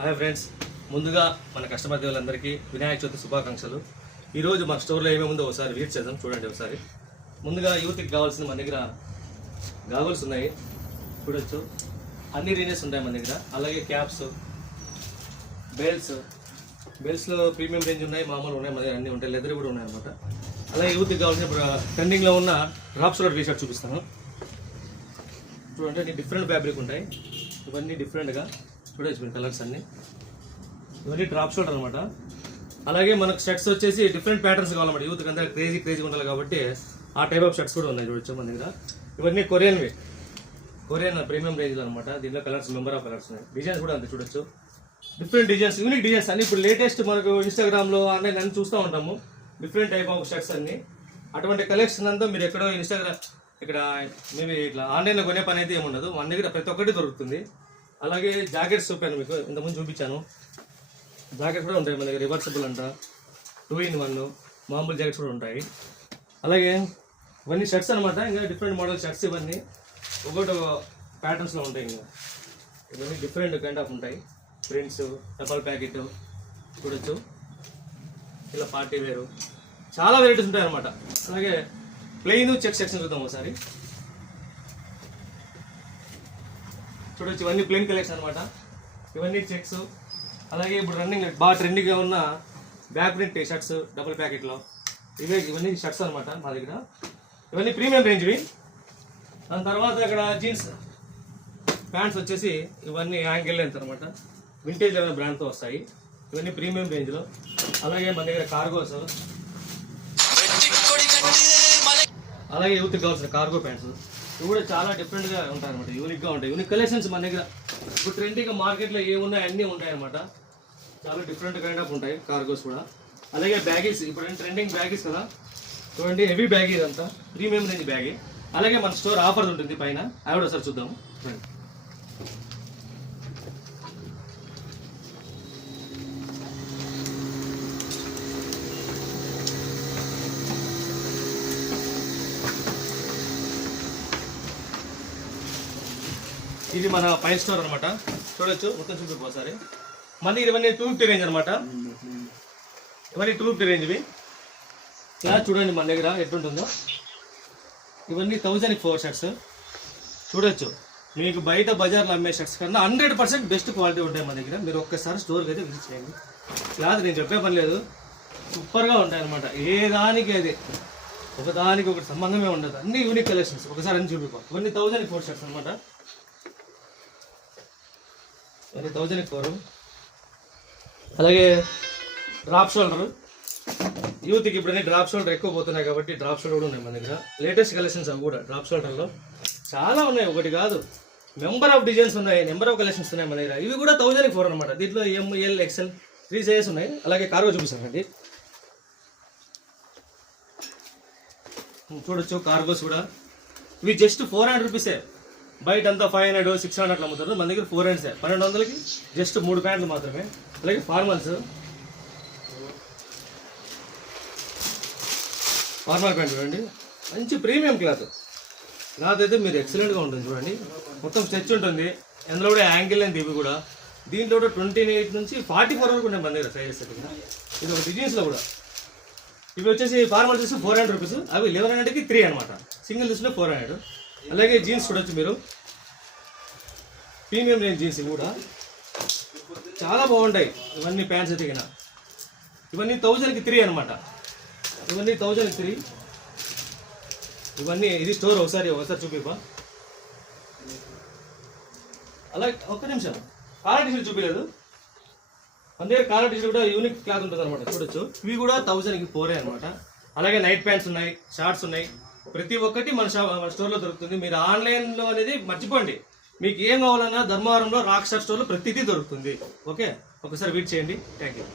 Hi friends, ముందుగా మన customer దేవులందరికీ Vinayaka Chavithi శుభాకాంక్షలు. ఈరోజు మన స్టోర్లో ఏమేమి ఉందో ఒకసారి విజిట్ చేద్దాం. చూడండి ఒకసారి. ముందుగా యూత్కి కావాల్సిన మన దగ్గర గాగుల్స్ ఉన్నాయి, చూడొచ్చు. అన్ని రేంజెస్ ఉంటాయి మన దగ్గర. అలాగే క్యాప్స్, బెల్ట్స్లో ప్రీమియం రేంజ్ ఉన్నాయి, మామూలు ఉన్నాయి, మన దగ్గర అన్నీ ఉంటాయి. లెదర్ కూడా ఉన్నాయి అనమాట. అలాగే యూత్కి కావాల్సిన ట్రెండింగ్లో ఉన్న డ్రాప్ షోల్డర్ టీ షర్ట్ చూపిస్తాను. చూడండి, డిఫరెంట్ ఫ్యాబ్రిక్ ఉంటాయి. ఇవన్నీ డిఫరెంట్గా చూడొచ్చు మీరు కలర్స్ అన్నీ. ఇవన్నీ డ్రాప్ షోల్డర్ అనమాట. అలాగే మనకు షర్ట్స్ వచ్చేసి డిఫరెంట్ ప్యాటర్న్స్ కావాలన్నమాట. యూత్కి అంతా క్రేజీ ఉండాలి కాబట్టి ఆ టైప్ ఆఫ్ షర్ట్స్ కూడా ఉన్నాయి, చూడొచ్చు మన దగ్గర. ఇవన్నీ కొరియన్ ప్రీమియం రేంజ్లో అనమాట. దీంట్లో కలర్స్ మెంబర్ ఆఫ్ కలర్స్ ఉన్నాయి. డిజైన్స్ కూడా అంతే చూడొచ్చు. డిఫరెంట్ డిజైన్స్, యూనిక్ డిజైన్స్ అన్ని ఇప్పుడు లేటెస్ట్ మనకు ఇన్స్టాగ్రామ్లో ఆన్లైన్ అన్ని చూస్తూ ఉంటాము. డిఫరెంట్ టైప్ ఆఫ్ షర్ట్స్ అన్ని. అటువంటి కలెక్షన్ అంతా మీరు ఎక్కడో ఇక్కడ మేబీ ఇట్లా ఆన్లైన్లో కొనే పని అయితే ఏముండదు, మన దగ్గర ప్రతి ఒక్కటి దొరుకుతుంది. అలాగే జాకెట్స్ చూపాను మీకు, ఇంతకుముందు చూపించాను. జాకెట్స్ కూడా ఉంటాయి మన దగ్గర. రివర్సిబుల్ అంట, 2-in-1 మామూలు జాకెట్స్ కూడా ఉంటాయి. అలాగే ఇవన్నీ షర్ట్స్ అనమాట. ఇంకా డిఫరెంట్ మోడల్ షర్ట్స్ ఇవన్నీ ఒకటి ప్యాటర్న్స్లో ఉంటాయి. ఇంకా ఇవన్నీ డిఫరెంట్ కైండ్ ఆఫ్ ఉంటాయి. ప్రింట్స్, డబల్ ప్యాకెట్ చూడొచ్చు. ఇలా పార్టీ వేరు చాలా వెరైటీస్ ఉంటాయి అనమాట. అలాగే ప్లెయిన్ చెక్ సెక్షన్ చూద్దాం ఒకసారి. చూడొచ్చు, ఇవన్నీ ప్లెయిన్ కలెక్షన్ అనమాట. ఇవన్నీ చెక్స్. అలాగే ఇప్పుడు బాగా ట్రెండింగ్గా ఉన్న back print T shirts double ప్యాకెట్లో ఇవన్నీ షర్ట్స్ అనమాట మా దగ్గర. ఇవన్నీ ప్రీమియం రేంజ్వి. దాని తర్వాత ఇక్కడ జీన్స్ ప్యాంట్స్ వచ్చేసి ఇవన్నీ యాంగిల్ లెంత్ అనమాట. వింటేజ్ లెవెల్ బ్రాండ్తో వస్తాయి. ఇవన్నీ ప్రీమియం రేంజ్లో. అలాగే మన దగ్గర కార్గోస్, అలాగే యూత్కి కావాల్సిన కార్గో ప్యాంట్స్ ఇవి కూడా చాలా డిఫరెంట్గా ఉంటాయి అనమాట. యూనిక్గా ఉంటాయి. యూనిక్ కలెక్షన్స్ మన దగ్గర ఇప్పుడు ట్రెండింగ్గా మార్కెట్లో ఏమున్నాయి అన్నీ ఉంటాయి అనమాట. చాలా డిఫరెంట్ కైండ్ ఆఫ్ ఉంటాయి కార్గోస్ కూడా. అలాగే బ్యాగీస్, ఇప్పుడు ట్రెండింగ్ బ్యాగీస్ కదా, చూడండి. హెవీ బ్యాగీ ఇదంతా ప్రీమియం రేంజ్ బ్యాగీ. అలాగే మన స్టోర్ ఆఫర్ ఉంటుంది పైన, అవి కూడా ఒకసారి చూద్దాము. ఇది మన పైన్ స్టోర్ అనమాట. చూడొచ్చు, మొత్తం చూపిపోసారి. మళ్ళీ ఇవన్నీ 250 రేంజ్ అనమాట. ఇవన్నీ 250 రేంజ్వి. ఇలా చూడండి మన దగ్గర ఎట్లుంటుందో. ఇవన్నీ 1004 షర్ట్స్ చూడొచ్చు. మీకు బయట బజార్లో అమ్మే షర్ట్స్ కన్నా 100% బెస్ట్ క్వాలిటీ ఉంటాయి మన దగ్గర. మీరు ఒక్కసారి స్టోర్కి అయితే విజిట్ చేయండి. క్లాత్ నేను చెప్పే పని లేదు, సూపర్గా ఉంటాయి అనమాట. ఏ దానికి అది ఒకదానికి ఒకటి సంబంధమే ఉండదు. అన్ని యూనిక్ కలెక్షన్స్. ఒకసారి అన్ని చూపిపో. ఇవన్నీ 1004 షర్ట్స్ అనమాట. ఇవన్నీ 1004. అలాగే డ్రాప్ షోల్డర్. యూత్కి ఇప్పుడు డ్రాప్ షోల్డర్ ఎక్కువ పోతున్నాయి కాబట్టి డ్రాప్ షోల్డర్ కూడా ఉన్నాయి మన దగ్గర. లేటెస్ట్ కలెక్షన్స్ అవి కూడా డ్రాప్ షోల్డర్లో చాలా ఉన్నాయి. ఒకటి కాదు, నెంబర్ ఆఫ్ డిజైన్స్ ఉన్నాయి, నెంబర్ ఆఫ్ కలెక్షన్స్ ఉన్నాయి మన దగ్గర. ఇవి కూడా 1004 అనమాట. దీంట్లో ML, XL 3 సైజెస్ ఉన్నాయి. అలాగే కార్గో చూపిస్తానండి. చూడొచ్చు, కార్గోస్ కూడా. ఇవి జస్ట్ 400 రూపీసే. బయట అంతా 500, 600 అట్లా అమ్ముతారు. మన దగ్గర 400, 1200కి జస్ట్ 3 ప్యాంట్లు మాత్రమే. అలాగే ఫార్మల్ ప్యాంట్ చూడండి, మంచి ప్రీమియం క్లాత్ అయితే మీరు ఎక్సలెంట్గా ఉంటుంది. చూడండి, మొత్తం స్ట్రెచ్ ఉంటుంది. అందులో కూడా యాంగిల్ లెంత్. ఇవి కూడా దీంట్లో కూడా 28 నుంచి 44 వరకు ఉన్నాయి మన దగ్గర సైజెస్. ఇది ఒక డిజైన్స్లో కూడా. ఇవి వచ్చేసి ఫార్మల్ చూసి 400 రూపీస్. అవి 1100కి 3 అనమాట. సింగిల్ చూసినా 400. అలాగే జీన్స్ చూడొచ్చు మీరు, ప్రీమియం రేంజ్ జీన్స్. ఇవి కూడా చాలా బాగుంటాయి. ఇవన్నీ ప్యాంట్స్ ఎదిగిన ఇవన్నీ 1000కి 3 అనమాట. ఇవన్నీ 1000కి 3. ఇవన్నీ ఇది స్టోర్ ఒకసారి చూపిపా. అలాగే ఒక్క నిమిషం, కాలర్ టీషర్ట్ చూపించలేదు మన దగ్గర. కాలర్ టీషర్ట్ కూడా యూనిక్ క్లాత్ ఉంటుంది అనమాట. చూడొచ్చు, ఇవి కూడా 1000కి 4 అనమాట. అలాగే నైట్ ప్యాంట్స్ ఉన్నాయి, షార్ట్స్ ఉన్నాయి. ప్రతి ఒక్కటి మన స్టోర్లో దొరుకుతుంది. మీరు ఆన్లైన్లో అనేది మర్చిపోండి. మీకు ఏం కావాలన్నా ధర్మవరంలో రాక్ స్టార్ స్టోర్లో ప్రతిదీ దొరుకుతుంది. ఓకే, ఒకసారి విజిట్ చేయండి. Thank you.